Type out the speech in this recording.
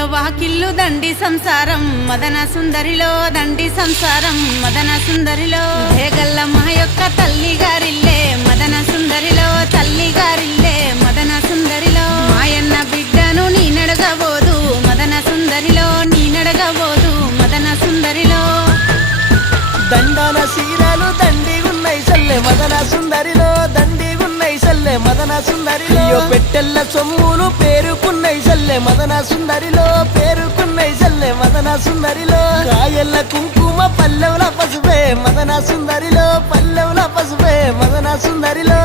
ఇల్లు వాకిల్లు దండి సంసారం మదన సుందరిలో దండి సంసారం మదన సుందరిలో హేగల్లమ్మ యొక్క తల్లి గారిల్లే మదన సుందరిలో తల్లి గారిల్లే మదన సుందరిలో మాయన్న బిడ్డను నీ నడగబోదు మదన సుందరిలో నీ నడగబోదు మదన సుందరిలో దండన సీరలు దండి ఉన్నాయి సల్లె మదన సుందరిలో దండి ఉన్నాయి సల్లె మదన సుందరిలో పెట్టెల్ల సొమ్ములు పేరుకున్నాయి సల్లె మదన సుందరిలో పేరుకున్నాయి సల్లె మదన సుందరిలో కాయల్ల కుంకుమ పల్లెవుల పసుపే మదన సుందరిలో పల్లెవుల పసుపే మదన సుందరిలో